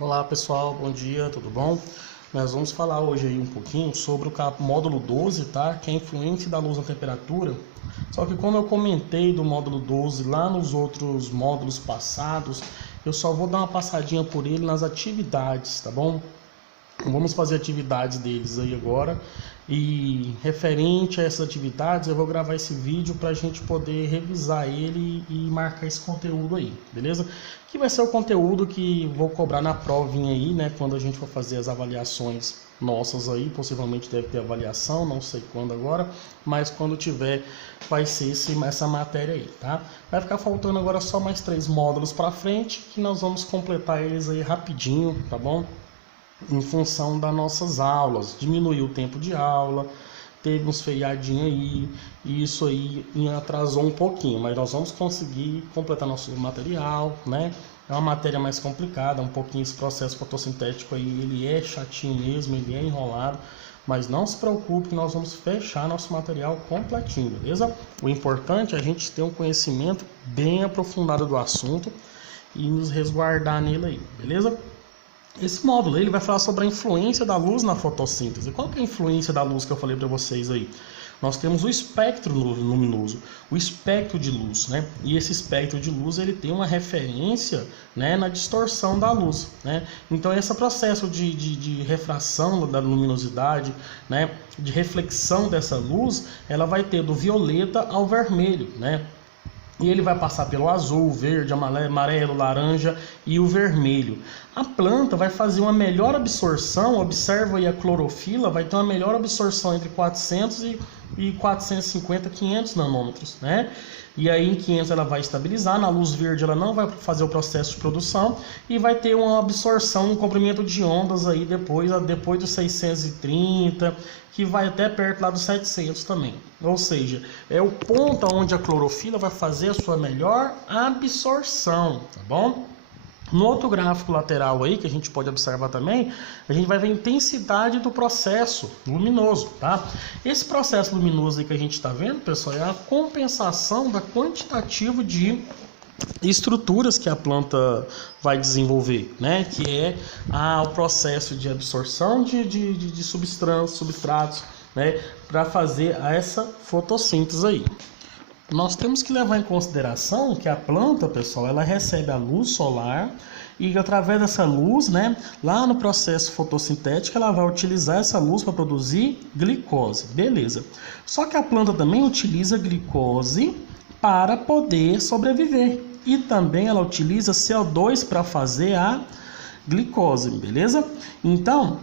Olá pessoal, bom dia, tudo bom? Nós vamos falar hoje aí um pouquinho sobre o módulo 12, tá? Que é a influência da luz na temperatura. Só que como eu comentei do módulo 12 lá nos outros módulos passados, eu só vou dar uma passadinha por ele nas atividades, tá bom? Vamos fazer atividades deles aí agora. E referente a essas atividades, eu vou gravar esse vídeo para a gente poder revisar ele e marcar esse conteúdo aí, beleza? Que vai ser o conteúdo que vou cobrar na provinha aí, né? Quando a gente for fazer as avaliações nossas aí, possivelmente deve ter avaliação, não sei quando agora, mas quando tiver vai ser essa matéria aí, tá? Vai ficar faltando agora só mais 3 módulos para frente, que nós vamos completar eles aí rapidinho, tá bom? Em função das nossas aulas, diminuiu o tempo de aula, teve uns feriadinhos aí, e isso aí atrasou um pouquinho, mas nós vamos conseguir completar nosso material, né? É uma matéria mais complicada, um pouquinho esse processo fotossintético aí, ele é chatinho mesmo, ele é enrolado, mas não se preocupe que nós vamos fechar nosso material completinho, beleza? O importante é a gente ter um conhecimento bem aprofundado do assunto e nos resguardar nele aí, beleza? Esse módulo ele vai falar sobre a influência da luz na fotossíntese. Qual que é a influência da luz que eu falei para vocês aí? Nós temos o espectro luminoso, o espectro de luz, né? E esse espectro de luz ele tem uma referência, né, na distorção da luz, né? Então esse processo de refração da luminosidade, né, de reflexão dessa luz, ela vai ter do violeta ao vermelho, né? E ele vai passar pelo azul, verde, amarelo, laranja e o vermelho. A planta vai fazer uma melhor absorção, observa aí a clorofila, vai ter uma melhor absorção entre 400 e 450, 500 nanômetros, né? E aí em 500 ela vai estabilizar, na luz verde ela não vai fazer o processo de produção e vai ter uma absorção, um comprimento de ondas aí depois dos 630, que vai até perto lá dos 700 também. Ou seja, é o ponto onde a clorofila vai fazer a sua melhor absorção, tá bom? No outro gráfico lateral aí, que a gente pode observar também, a gente vai ver a intensidade do processo luminoso, tá? Esse processo luminoso aí que a gente está vendo, pessoal, é a compensação da quantitativa de estruturas que a planta vai desenvolver, né? Que é o processo de absorção de substratos, né? Para fazer essa fotossíntese aí. Nós temos que levar em consideração que a planta, pessoal, ela recebe a luz solar e através dessa luz, né, lá no processo fotossintético, ela vai utilizar essa luz para produzir glicose, beleza. Só que a planta também utiliza glicose para poder sobreviver e também ela utiliza CO2 para fazer a glicose, beleza? Então,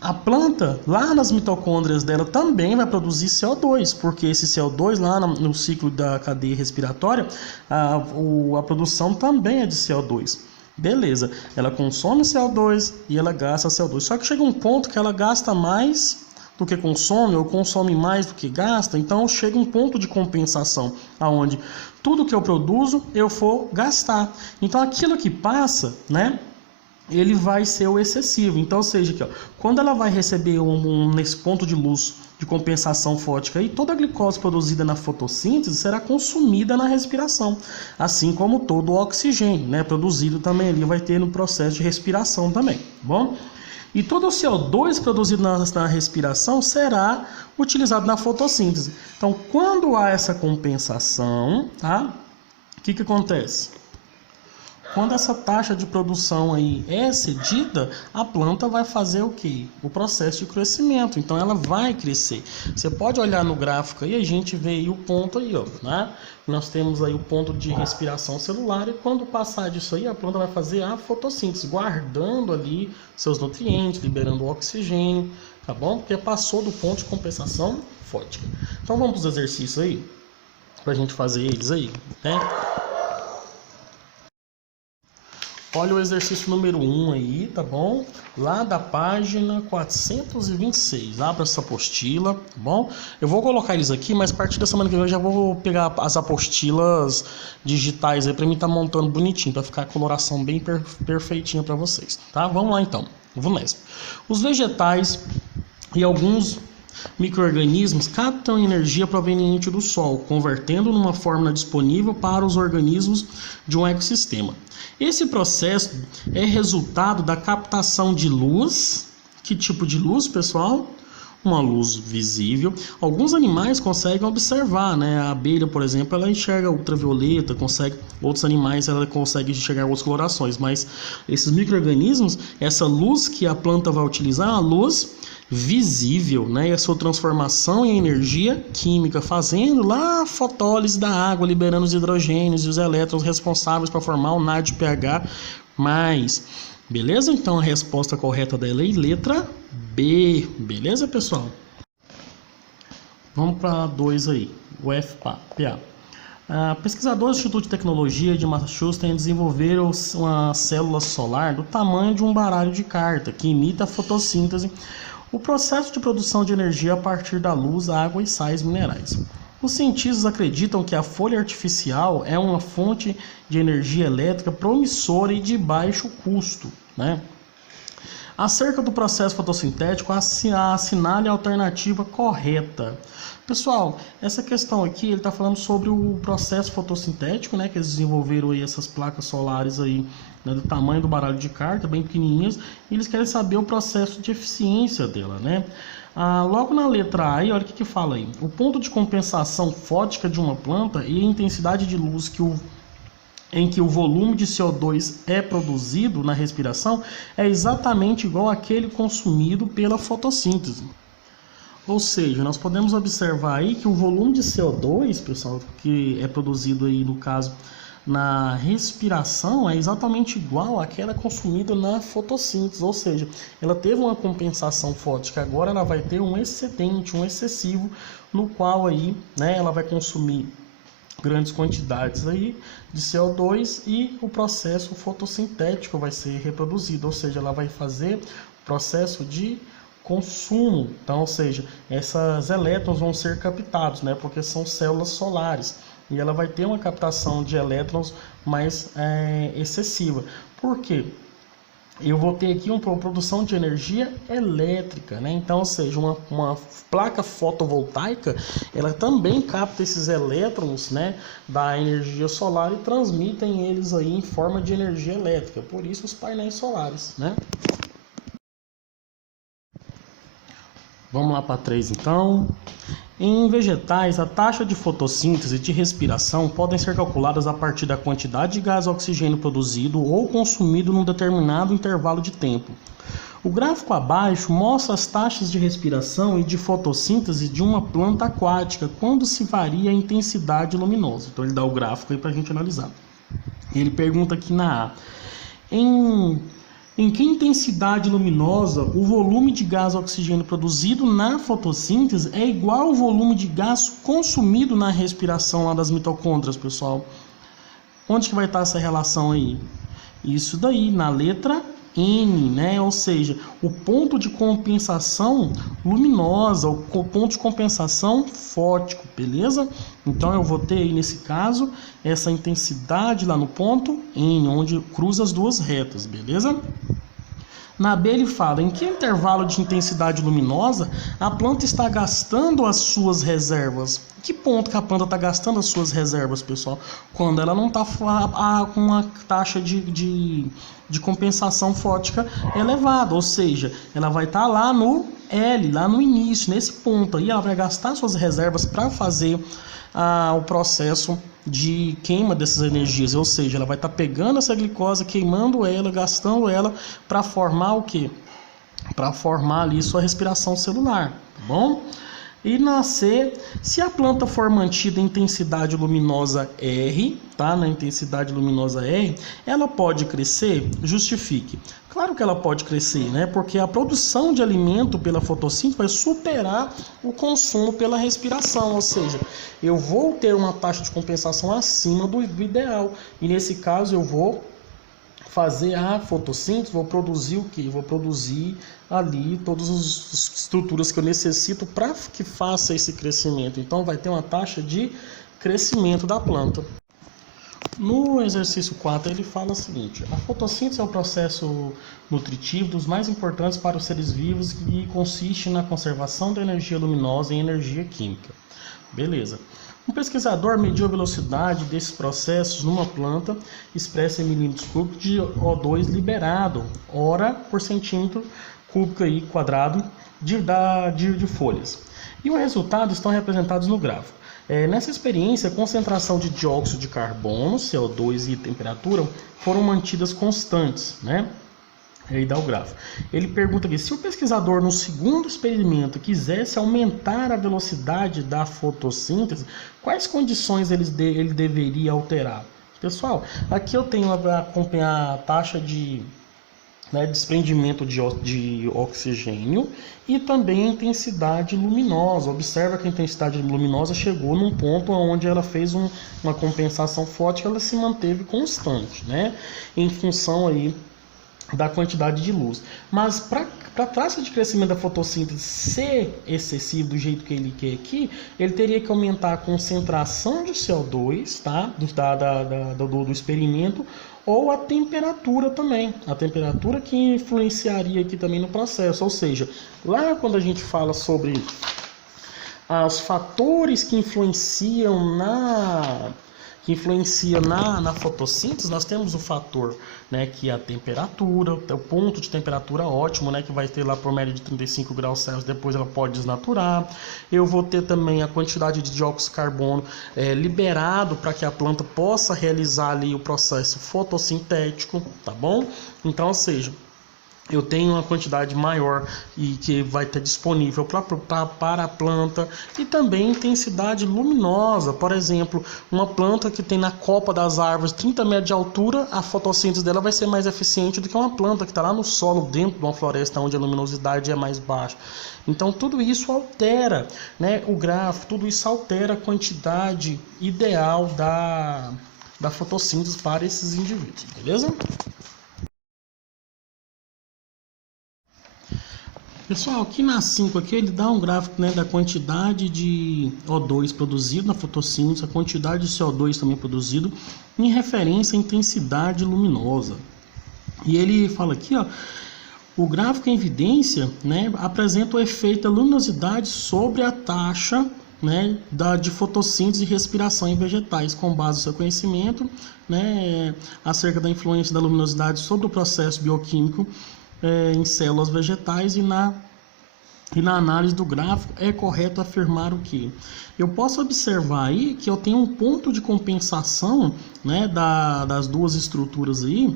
a planta, lá nas mitocôndrias dela, também vai produzir CO2, porque esse CO2, lá no ciclo da cadeia respiratória, a produção também é de CO2. Beleza, ela consome CO2 e ela gasta CO2. Só que chega um ponto que ela gasta mais do que consome, ou consome mais do que gasta, então chega um ponto de compensação, onde tudo que eu produzo, eu vou gastar. Então aquilo que passa, né? Ele vai ser o excessivo. Então, ou seja, aqui, ó, quando ela vai receber nesse ponto de luz de compensação fótica, aí toda a glicose produzida na fotossíntese será consumida na respiração, assim como todo o oxigênio, né, produzido também ali vai ter no processo de respiração também, tá bom? E todo o CO2 produzido na respiração será utilizado na fotossíntese. Então, quando há essa compensação, tá? O que acontece? Quando essa taxa de produção aí é excedida, a planta vai fazer o quê? O processo de crescimento. Então ela vai crescer. Você pode olhar no gráfico aí, a gente vê aí o ponto aí, ó, né? Nós temos aí o ponto de respiração celular e quando passar disso aí, a planta vai fazer a fotossíntese, guardando ali seus nutrientes, liberando o oxigênio, tá bom? Porque passou do ponto de compensação fótica. Então vamos para os exercícios aí, para a gente fazer eles aí, né? Olha o exercício número 1 aí, tá bom? Lá da página 426. Abra essa apostila, tá bom? Eu vou colocar eles aqui, mas a partir da semana que vem eu já vou pegar as apostilas digitais aí pra mim tá montando bonitinho, pra ficar a coloração bem perfeitinha pra vocês, tá? Vamos lá então, vamos nessa. Os vegetais e alguns micro-organismos captam energia proveniente do Sol, convertendo numa fórmula disponível para os organismos de um ecossistema. Esse processo é resultado da captação de luz. Que tipo de luz, pessoal? Uma luz visível. Alguns animais conseguem observar, né? A abelha, por exemplo, ela enxerga ultravioleta, outros animais ela consegue enxergar outras colorações, mas esses micro-organismos, essa luz que a planta vai utilizar é uma luz visível, né? E a sua transformação em energia química, fazendo lá a fotólise da água, liberando os hidrogênios e os elétrons responsáveis para formar o NADPH+. Beleza? Então a resposta correta dela é letra B. Beleza, pessoal? Vamos para 2 aí, o FPA. Pesquisadores do Instituto de Tecnologia de Massachusetts desenvolveram uma célula solar do tamanho de um baralho de carta, que imita a fotossíntese, o processo de produção de energia a partir da luz, água e sais minerais. Os cientistas acreditam que a folha artificial é uma fonte de energia elétrica promissora e de baixo custo, né? Acerca do processo fotossintético, assinale a alternativa correta. Pessoal, essa questão aqui, ele está falando sobre o processo fotossintético, né? Que eles desenvolveram aí essas placas solares aí, né, do tamanho do baralho de carta, bem pequenininhas, e eles querem saber o processo de eficiência dela, né? Logo na letra A, olha o que fala aí. O ponto de compensação fótica de uma planta e a intensidade de luz em que o volume de CO2 é produzido na respiração é exatamente igual àquele consumido pela fotossíntese. Ou seja, nós podemos observar aí que o volume de CO2, pessoal, que é produzido aí no caso na respiração, é exatamente igual àquela consumida na fotossíntese, ou seja, ela teve uma compensação fótica, agora ela vai ter um excedente, um excessivo, no qual aí, né, ela vai consumir grandes quantidades aí de CO2 e o processo fotossintético vai ser reproduzido, ou seja, ela vai fazer processo de consumo, então, ou seja, esses elétrons vão ser captados, né, porque são células solares, e ela vai ter uma captação de elétrons mais excessiva. Por quê? Eu vou ter aqui uma produção de energia elétrica, né? Então, ou seja, uma placa fotovoltaica, ela também capta esses elétrons, né, da energia solar e transmitem eles aí em forma de energia elétrica. Por isso os painéis solares, né? Vamos lá para 3 então. Em vegetais, a taxa de fotossíntese e de respiração podem ser calculadas a partir da quantidade de gás oxigênio produzido ou consumido num determinado intervalo de tempo. O gráfico abaixo mostra as taxas de respiração e de fotossíntese de uma planta aquática quando se varia a intensidade luminosa. Então ele dá o gráfico aí para a gente analisar. Ele pergunta aqui na A. Em que intensidade luminosa o volume de gás oxigênio produzido na fotossíntese é igual ao volume de gás consumido na respiração lá das mitocôndrias, pessoal? Onde que vai estar essa relação aí? Isso daí, na letra N, né? Ou seja, o ponto de compensação luminosa, o ponto de compensação fótico, beleza? Então eu vou ter aí nesse caso essa intensidade lá no ponto N, onde cruza as duas retas, beleza? Na B ele fala, em que intervalo de intensidade luminosa a planta está gastando as suas reservas? Que ponto que a planta está gastando as suas reservas, pessoal? Quando ela não está com uma taxa de compensação fótica elevada, ou seja, ela vai estar lá no L, lá no início, nesse ponto aí, ela vai gastar suas reservas para fazer o processo de queima dessas energias, ou seja, ela vai estar pegando essa glicose, queimando ela, gastando ela para formar o quê? Para formar ali sua respiração celular, tá bom? E na C, se a planta for mantida em intensidade luminosa R, tá? Na intensidade luminosa R, ela pode crescer? Justifique. Claro que ela pode crescer, né? Porque a produção de alimento pela fotossíntese vai superar o consumo pela respiração, ou seja, eu vou ter uma taxa de compensação acima do ideal. E nesse caso eu vou fazer a fotossíntese, vou produzir o quê? Vou produzir ali todas as estruturas que eu necessito para que faça esse crescimento. Então vai ter uma taxa de crescimento da planta. No exercício 4 ele fala o seguinte: a fotossíntese é o processo nutritivo dos mais importantes para os seres vivos e consiste na conservação da energia luminosa em energia química. Beleza. Um pesquisador mediu a velocidade desses processos numa planta expressa em milímetros cúbicos de O2 liberado, hora por centímetro cúbico aí, quadrado de folhas. E os resultados estão representados no gráfico. Nessa experiência, a concentração de dióxido de carbono, CO2 e temperatura foram mantidas constantes, né? Aí dá o gráfico. Ele pergunta aqui: se o pesquisador no segundo experimento quisesse aumentar a velocidade da fotossíntese, quais condições ele deveria alterar? Pessoal, aqui eu tenho a acompanhar a taxa de desprendimento de oxigênio e também a intensidade luminosa. Observa que a intensidade luminosa chegou num ponto onde ela fez uma compensação fótica, ela se manteve constante, né? Em função aí da quantidade de luz. Mas para a taxa de crescimento da fotossíntese ser excessivo do jeito que ele quer aqui, ele teria que aumentar a concentração de CO2, tá? do experimento, ou a temperatura também. A temperatura que influenciaria aqui também no processo. Ou seja, lá quando a gente fala sobre os fatores que influenciam na fotossíntese, nós temos o fator, né, que é a temperatura, o ponto de temperatura ótimo, né, que vai ter lá por média de 35 graus Celsius, depois ela pode desnaturar. Eu vou ter também a quantidade de dióxido de carbono liberado para que a planta possa realizar ali o processo fotossintético, tá bom? Então, ou seja, eu tenho uma quantidade maior e que vai estar disponível para a planta, e também intensidade luminosa. Por exemplo, uma planta que tem na copa das árvores 30 metros de altura, a fotossíntese dela vai ser mais eficiente do que uma planta que está lá no solo, dentro de uma floresta onde a luminosidade é mais baixa. Então tudo isso altera, né, o gráfico, tudo isso altera a quantidade ideal da fotossíntese para esses indivíduos, beleza? Pessoal, aqui na 5 aqui ele dá um gráfico, né, da quantidade de O2 produzido na fotossíntese, a quantidade de CO2 também produzido, em referência à intensidade luminosa. E ele fala aqui, ó, o gráfico em evidência, né, apresenta o efeito da luminosidade sobre a taxa, né, de fotossíntese e respiração em vegetais, com base no seu conhecimento, né, acerca da influência da luminosidade sobre o processo bioquímico em células vegetais. E na análise do gráfico é correto afirmar o que? Eu posso observar aí que eu tenho um ponto de compensação, né, das duas estruturas aí,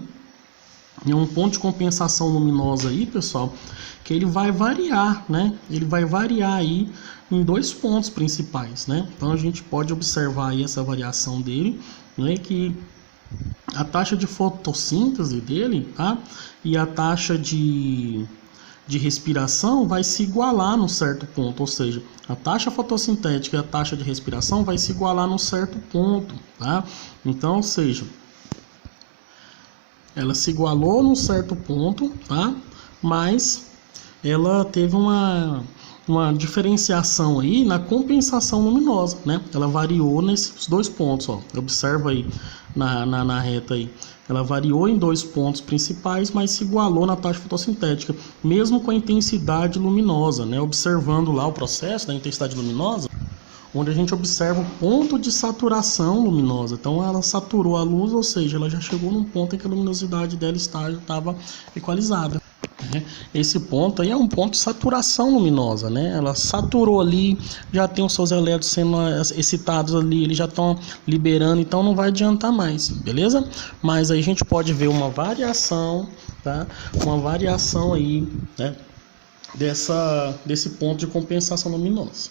e um ponto de compensação luminosa aí, pessoal, que ele vai variar, né? Ele vai variar aí em dois pontos principais, né? Então a gente pode observar aí essa variação dele, né, que a taxa de fotossíntese dele, tá? E a taxa de respiração vai se igualar num certo ponto, ou seja, a taxa fotossintética e a taxa de respiração vai se igualar num certo ponto, tá? Então, ou seja, ela se igualou num certo ponto, tá? Mas ela teve uma diferenciação aí na compensação luminosa, né? Ela variou nesses dois pontos, ó. Observa aí na reta aí. Ela variou em dois pontos principais, mas se igualou na taxa fotossintética, mesmo com a intensidade luminosa, né? Observando lá o processo da intensidade luminosa, onde a gente observa o ponto de saturação luminosa. Então ela saturou a luz, ou seja, ela já chegou num ponto em que a luminosidade dela estava equalizada. Esse ponto aí é um ponto de saturação luminosa, né? Ela saturou ali, já tem os seus elétrons sendo excitados ali, eles já estão liberando, então não vai adiantar mais, beleza? Mas aí a gente pode ver uma variação, tá? Uma variação aí, né, desse ponto de compensação luminosa.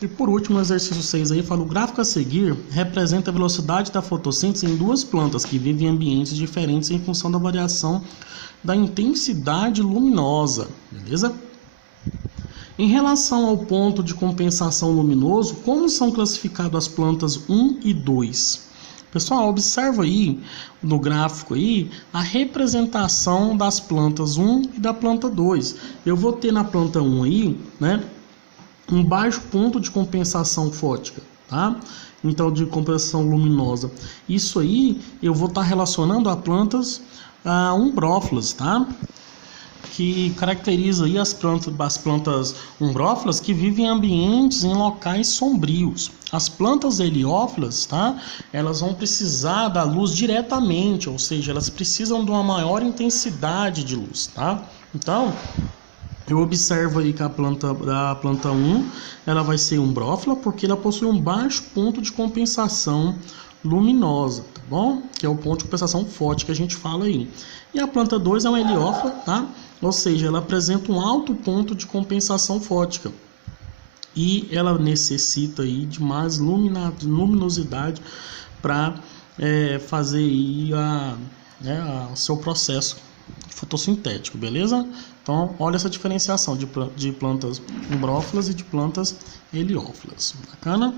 E por último, o exercício 6 aí fala: o gráfico a seguir representa a velocidade da fotossíntese em duas plantas que vivem em ambientes diferentes em função da variação da intensidade luminosa, beleza? Em relação ao ponto de compensação luminoso, como são classificadas as plantas 1 e 2? Pessoal, observa aí no gráfico aí a representação das plantas 1 e da planta 2. Eu vou ter na planta 1 aí, né, um baixo ponto de compensação fótica, tá? Então, de compensação luminosa. Isso aí eu vou estar relacionando a plantas umbrófilas, tá? Que caracteriza aí as plantas umbrófilas que vivem em ambientes, em locais sombrios. As plantas heliófilas, tá? Elas vão precisar da luz diretamente, ou seja, elas precisam de uma maior intensidade de luz, tá? Então, eu observo aí que a planta 1, ela vai ser umbrófila porque ela possui um baixo ponto de compensação luminosa, tá bom? Que é o ponto de compensação fótica que a gente fala aí. E a planta 2 é uma heliófila, tá? Ou seja, ela apresenta um alto ponto de compensação fótica. E ela necessita aí de mais luminosidade para fazer aí o seu processo fotossintético, beleza? Então, olha essa diferenciação de plantas umbrófilas e de plantas heliófilas. Bacana?